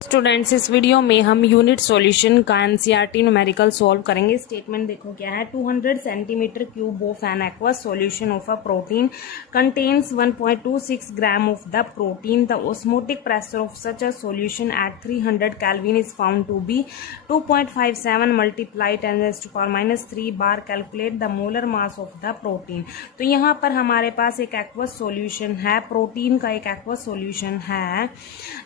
Students, इस video में हम यूनिट सॉल्यूशन का एनसीईआरटी न्यूमेरिकल सॉल्व करेंगे। स्टेटमेंट देखो क्या है। 200 centimetre cube of an aqueous solution of a protein contains 1.26 gram of the protein. The osmotic pressure of such a solution at 300 kelvin is found to be 2.57 multiply 10⁻³ bar. Calculate the molar mass of the protein. तो यहाँ पर हमारे पास एक aqueous solution है, protein का एक aqueous solution है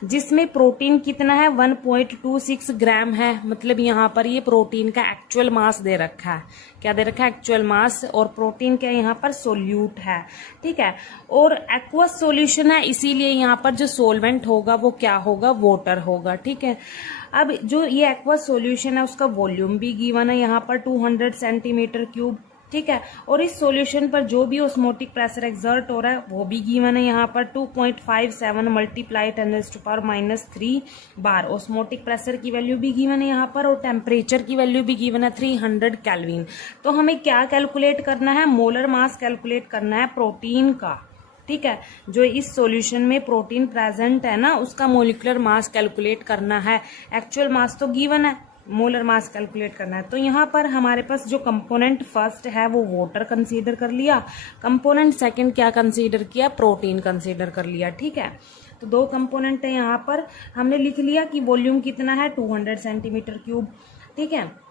जिसमें प्रोटीन कितना है 1.26 ग्राम है। मतलब यहाँ पर ये प्रोटीन का एक्चुअल मास दे रखा है। क्या दे रखा है? Actual mass. और प्रोटीन क्या यहाँ पर सोल्यूट है, ठीक है। और एक्वस सॉल्यूशन है, इसीलिए यहाँ पर जो सोलवेंट होगा वो क्या होगा? वाटर होगा, ठीक है। अब जो ये एक्वस सॉल्यूशन है उसका वॉल्यूम भी गिवन है यहाँ पर 200 सेंटीमीटर क्यूब, ठीक है। और इस सॉल्यूशन पर जो भी ऑस्मोटिक प्रेशर एक्सर्ट हो रहा है वो भी गिवन है यहाँ पर 2.57 मल्टीप्लाई 10⁻³ बार। ऑस्मोटिक प्रेशर की वैल्यू भी गिवन है यहाँ पर और टेम्परेचर की वैल्यू भी गिवन है 300 केल्विन। तो हमें क्या कैलकुलेट करना है? मोलर मास कैलकुलेट करना है प्रोटीन का, ठीक है। जो इस सॉल्यूशन में प्रोटीन प्रेजेंट है ना, उसका मोलिकुलर मास कैलकुलेट करना है। एक्चुअल मास तो गिवन है, मोलर मास कैलकुलेट करना है। तो यहाँ पर हमारे पास जो कंपोनेंट फर्स्ट है वो वाटर कंसीडर कर लिया, कंपोनेंट सेकंड क्या कंसीडर किया? प्रोटीन कंसीडर कर लिया, ठीक है। तो दो कंपोनेंट है यहाँ पर। हमने लिख लिया कि वॉल्यूम कितना है 200 सेंटीमीटर क्यूब, ठीक है।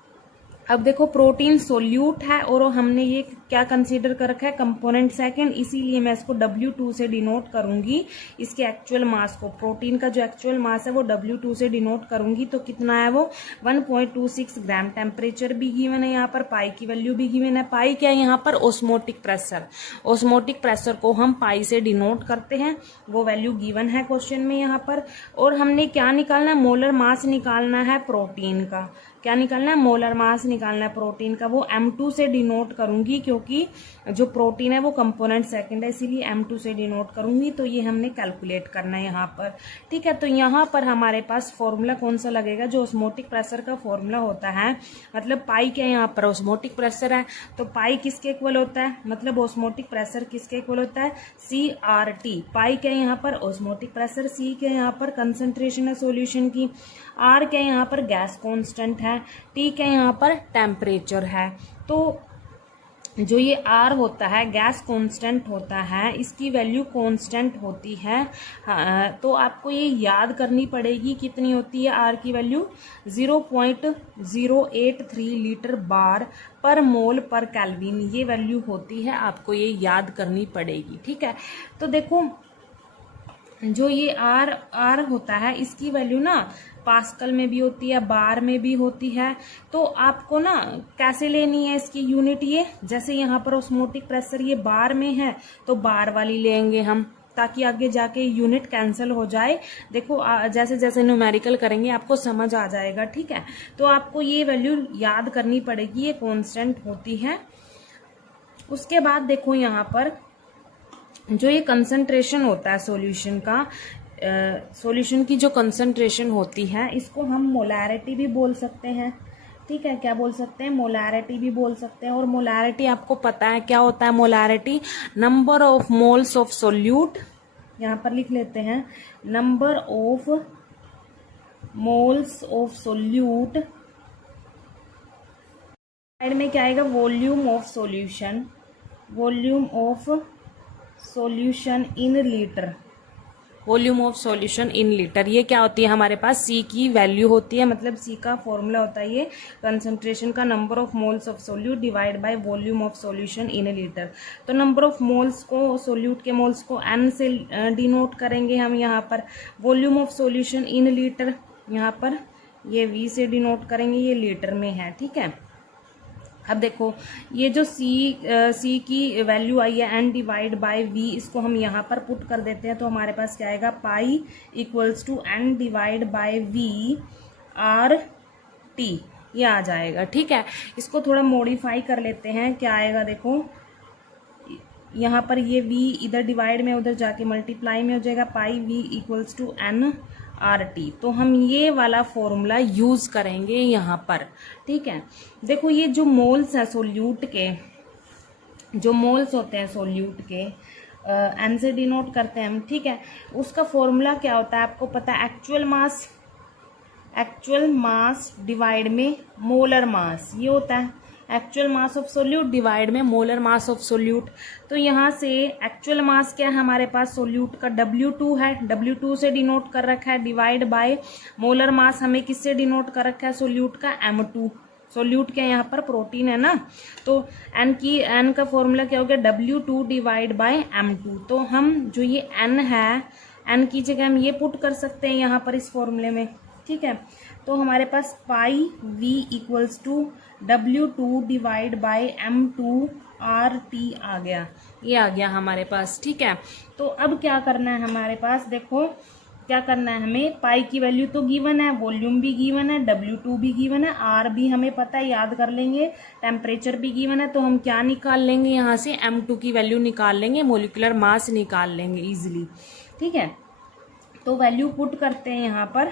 अब देखो प्रोटीन सोल्यूट है और हमने ये क्या कंसीडर कर रखा है? कंपोनेंट सेकंड, इसीलिए मैं इसको W2 से डिनोट करूंगी इसके एक्चुअल मास को। प्रोटीन का जो एक्चुअल मास है वो W2 से डिनोट करूंगी। तो कितना है वो? 1.26 ग्राम। टेम्परेचर भी गिवन है यहाँ पर, पाई की वैल्यू भी गिवन है। पाई क्या है यहाँ पर? Osmotic pressure. ऑस्मोटिक प्रेशर को हम पाई से डिनोट करते हैं, वो वैल्यू गिवन है क्वेश्चन में यहाँ पर। और हमने क्या निकालना है? मोलर मास निकालना है प्रोटीन का। क्या निकालना है? मोलर मास निकालना है प्रोटीन का। वो M2 से डिनोट करूंगी क्योंकि जो प्रोटीन है वो कंपोनेंट सेकंड है, इसीलिए M2 से डिनोट करूंगी। तो ये हमने कैलकुलेट करना है यहाँ पर, ठीक है। तो यहाँ पर हमारे पास फॉर्मूला कौन सा लगेगा? जो ऑस्मोटिक प्रेशर का फॉर्मूला होता है, मतलब पाई क्या है यहाँ पर? ऑस्मोटिक प्रेशर है, तो पाई किसके इक्वल होता है? मतलब ऑस्मोटिक प्रेशर किसके इक्वल होता है? CRT। पाई क्या है यहाँ पर? Osmotic pressure. C क्या है यहाँ पर? कंसंट्रेशन है सॉल्यूशन की। R क्या है यहाँ पर? गैस कांस्टेंट है। T क्या है यहाँ पर? टेम्परेचर है। तो जो ये R होता है, गैस कांस्टेंट होता है, इसकी वैल्यू कांस्टेंट होती है। तो आपको ये याद करनी पड़ेगी कितनी होती है R की वैल्यू? 0.083 लीटर बार पर मोल पर केल्विन, ये वैल्यू होती है। आपको ये याद करनी पड़ेगी, ठीक है। तो देखो जो ये R होता है इसकी वैल्यू ना पास्कल में भी होती है, बार में भी होती है। तो आपको ना कैसे लेनी है इसकी यूनिट? ये जैसे यहाँ पर ऑस्मोटिक प्रेशर ये बार में है तो बार वाली लेंगे हम, ताकि आगे जाके यूनिट कैंसिल हो जाए। देखो जैसे जैसे न्यूमेरिकल करेंगे आपको समझ आ जाएगा, ठीक है। तो आपको ये वैल्यू याद करनी पड़ेगी, ये कांस्टेंट होती है। उसके बाद देखो यहाँ पर जो ये कंसंट्रेशन होता है सॉल्यूशन का, सॉल्यूशन की जो कंसंट्रेशन होती है इसको हम मोलैरिटी भी बोल सकते हैं, ठीक है। क्या बोल सकते हैं? मोलैरिटी भी बोल सकते हैं। और मोलैरिटी आपको पता है क्या होता है? Molarity number of moles of solute, यहाँ पर लिख लेते हैं number of moles of solute side में क्या आएगा? Volume of solution, volume of solution in litre, volume of solution in litre. ये क्या होती है हमारे पास? C की वैल्यू होती है। मतलब C का फॉर्मूला होता है ये कंसंट्रेशन का, number of moles of solute divide by volume of solution in litre. तो नंबर ऑफ मोल्स को, सोल्यूट के मोल्स को N से डिनोट करेंगे हम यहाँ पर। Volume of solution in litre यहाँ पर ये V से डिनोट करेंगे, ये लीटर में है, ठीक है। अब देखो ये जो C की वैल्यू आई है N डिवाइड बाय V, इसको हम यहाँ पर पुट कर देते हैं। तो हमारे पास क्या आएगा? Pi equals to N divide by V RT, ये आ जाएगा, ठीक है। इसको थोड़ा मॉडिफाई कर लेते हैं, क्या आएगा? देखो यहाँ पर ये V इधर डिवाइड में उधर जाके मल्टीप्लाई में हो जाएगा, पाई V इक्वल्स टू NRT। तो हम ये वाला फॉर्मूला यूज करेंगे यहाँ पर, ठीक है। देखो ये जो मोल्स है सोल्यूट के, जो मोल्स होते हैं सोल्यूट के, एन से डिनोट करते हैं हम, ठीक है। उसका फॉर्मूला क्या होता है आपको पता है? Actual mass actual mass divide में मोलर मास, ये होता है actual mass of solute divide में मोलर मास ऑफ सोल्यूट। तो यहाँ से एक्चुअल मास क्या है हमारे पास सोल्यूट का, W2 है, W2 से डिनोट कर रखा है, डिवाइड बाय मोलर मास हमें किससे डिनोट कर रखा है सोल्यूट का, M2। सोल्यूट क्या यहाँ पर प्रोटीन है ना, तो N का फॉर्मूला क्या हो गया, W2 डिवाइड बाय M2। तो हम जो ये N है, N की जगह हम ये पुट कर सकते हैं यहाँ पर इस फॉर्मूले में, ठीक है। तो हमारे पास pi V equals to W2 divide by M2 RT आ गया, ये आ गया हमारे पास, ठीक है। तो अब क्या करना है हमारे पास, देखो क्या करना है हमें, पाई की वैल्यू तो गिवन है, वॉल्यूम भी गिवन है, W2 भी गिवन है, R भी हमें पता है, याद कर लेंगे, टेम्परेचर भी गिवन है। तो हम क्या निकाल लेंगे यहाँ से, M2 की वैल्यू निकाल लेंगे, मोलिकुलर मास निकाल लेंगे इजिली, ठीक है। तो वैल्यू पुट करते हैं यहाँ पर।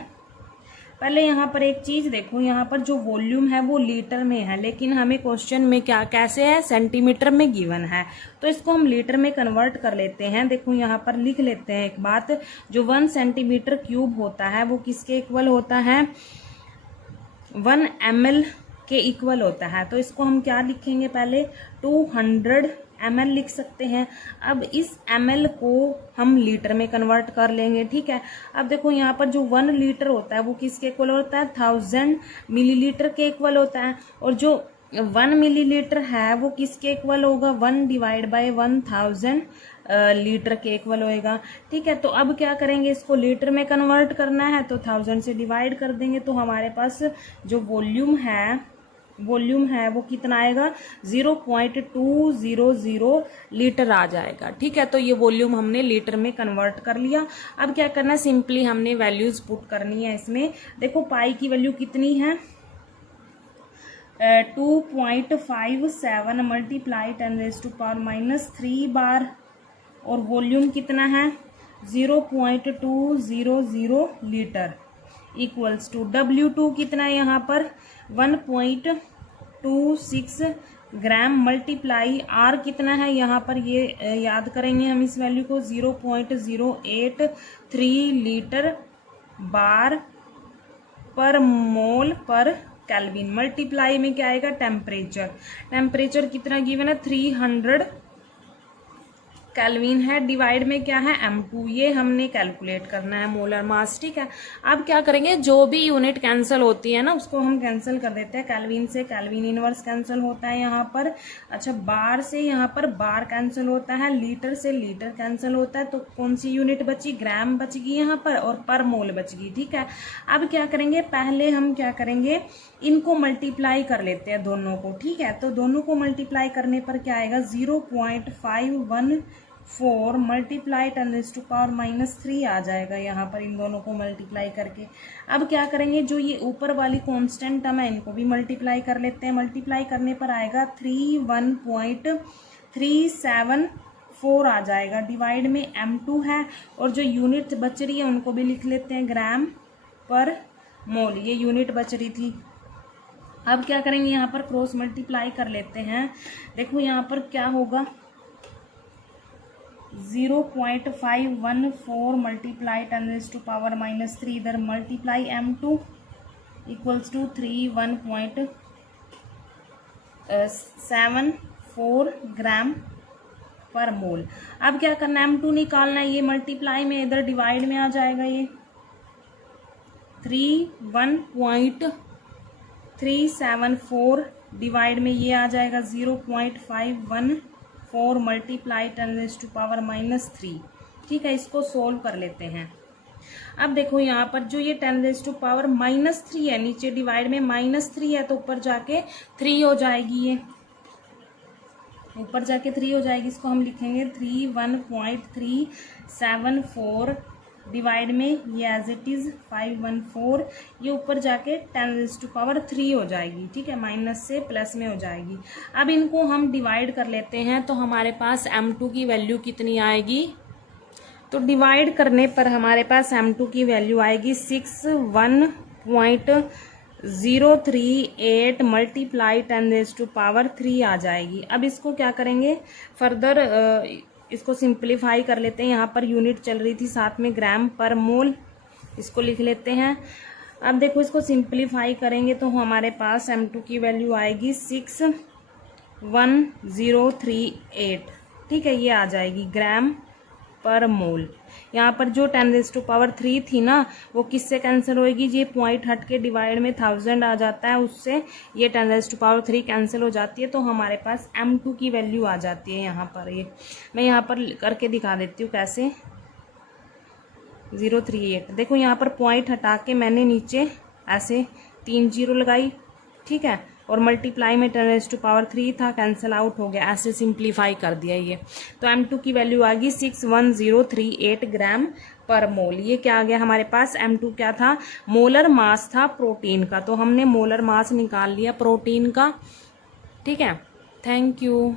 पहले यहाँ पर एक चीज देखो, यहाँ पर जो वॉल्यूम है वो लीटर में है, लेकिन हमें क्वेश्चन में क्या कैसे है, सेंटीमीटर में गिवन है। तो इसको हम लीटर में कन्वर्ट कर लेते हैं। देखो यहाँ पर लिख लेते हैं एक बात, जो 1 सेंटीमीटर क्यूब होता है वो किसके इक्वल होता है, 1 ml के इक्वल होता है। तो इसको हम क्या लिखेंगे, पहले 200 ml लिख सकते हैं। अब इस ml को हम लीटर में कन्वर्ट कर लेंगे, ठीक है। अब देखो यहाँ पर जो 1 लीटर होता है वो किसके इक्वल होता है, 1000 मिलीलीटर के इक्वल होता है। और जो 1 मिलीलीटर है वो किसके इक्वल होगा, 1 डिवाइड बाय 1000 लीटर के इक्वल होएगा, ठीक है। तो अब क्या करेंगे, इसको लीटर में कन्वर्ट करना है तो 1000 से डिवाइड कर देंगे, तो हमारे पास जो वॉल्यूम है वो कितना आएगा, 0.200 लीटर आ जाएगा, ठीक है। तो ये वॉल्यूम हमने लीटर में कन्वर्ट कर लिया। अब क्या करना है, सिंपली हमने वैल्यूज पुट करनी है इसमें। देखो पाई की वैल्यू कितनी है, 2.57 मल्टीप्लाई 10⁻³ बार, और वॉल्यूम कितना है 0.200 लीटर इक्वल्स टू W2 कितना है यहाँ पर 1.26 ग्राम मल्टीप्लाई R कितना है यहाँ पर, ये याद करेंगे हम इस वैल्यू को, 0.083 लीटर बार पर मोल पर केल्विन। मल्टीप्लाई में क्या आएगा, टेम्परेचर कितना गिवन है, 300 केल्विन है, डिवाइड में क्या है M2, ये हमने कैलकुलेट करना है मोलर मास, ठीक है। अब क्या करेंगे, जो भी यूनिट कैंसिल होती है ना उसको हम कैंसिल कर देते हैं। केल्विन से केल्विन इनवर्स कैंसिल होता है यहाँ पर, अच्छा बार से यहाँ पर बार कैंसिल होता है, लीटर से लीटर कैंसिल होता है, तो कौन सी यूनिट बची, ग्राम बच गई यहाँ पर, और पर मोल बच गई, ठीक है। अब क्या करेंगे, पहले हम क्या करेंगे, इनको मल्टीप्लाई कर लेते हैं दोनों को, ठीक है। तो दोनों को मल्टीप्लाई करने पर क्या आएगा, 0.514 मल्टीप्लाई 10⁻³ आ जाएगा यहाँ पर, इन दोनों को मल्टीप्लाई करके। अब क्या करेंगे, जो ये ऊपर वाली कांस्टेंट टर्म है इनको भी मल्टीप्लाई कर लेते हैं। मल्टीप्लाई करने पर आएगा 31.374 आ जाएगा, डिवाइड में M2 है, और जो यूनिट बच रही है उनको भी लिख लेते हैं, ग्राम पर मोल, ये यूनिट बच रही थी। अब क्या करेंगे, यहाँ पर क्रॉस मल्टीप्लाई कर लेते हैं। देखो यहाँ पर क्या होगा, 0.514 मल्टीप्लाई 10⁻³ इधर मल्टीप्लाई M2 इक्वल्स टू 31.74 ग्राम पर मोल। अब क्या करना है, M2 निकालना है, ये मल्टीप्लाई में इधर डिवाइड में आ जाएगा, ये 31.374 डिवाइड में ये आ जाएगा 0.514 मल्टीप्लाई 10⁻³, ठीक है। इसको सोल्व कर लेते हैं। अब देखो यहाँ पर जो ये 10⁻³ है, नीचे डिवाइड में -3 है, तो ऊपर जाके 3 हो जाएगी, ये ऊपर जाके 3 हो जाएगी। इसको हम लिखेंगे 31.374 डिवाइड में ये एज इट इज 514, ये ऊपर जाके 10⁻³ हो जाएगी, ठीक है, माइनस से प्लस में हो जाएगी। अब इनको हम डिवाइड कर लेते हैं, तो हमारे पास M2 की वैल्यू कितनी आएगी, तो डिवाइड करने पर हमारे पास M2 की वैल्यू आएगी 61.038 मल्टीप्लाई 10⁻³ आ जाएगी। अब इसको क्या करेंगे, फर्दर इसको सिंप्लीफाई कर लेते हैं। यहाँ पर यूनिट चल रही थी साथ में ग्राम पर मोल, इसको लिख लेते हैं। अब देखो इसको सिंप्लीफाई करेंगे तो हमारे पास M2 की वैल्यू आएगी 61038। ठीक है, ये आ जाएगी ग्राम पर मोल। यहाँ पर जो 10⁻³ थी ना, वो किससे कैंसिल होएगी, ये पॉइंट हट के डिवाइड में 1000 आ जाता है, उससे ये 10⁻³ कैंसिल हो जाती है, तो हमारे पास M2 की वैल्यू आ जाती है यहाँ पर। ये मैं यहाँ पर करके दिखा देती हूँ कैसे। 038, देखो यहाँ पर पॉइंट हटा के मैंने नीचे ऐसे 3 जीरो लगाई, ठीक है, और मल्टीप्लाई में 10⁻³ था, कैंसिल आउट हो गया, ऐसे सिंप्लीफाई कर दिया ये। तो M2 की वैल्यू आ गई 61038 ग्राम पर मोल। ये क्या आ गया हमारे पास, M2 क्या था, मोलर मास था प्रोटीन का, तो हमने मोलर मास निकाल लिया प्रोटीन का। ठीक है, थैंक यू।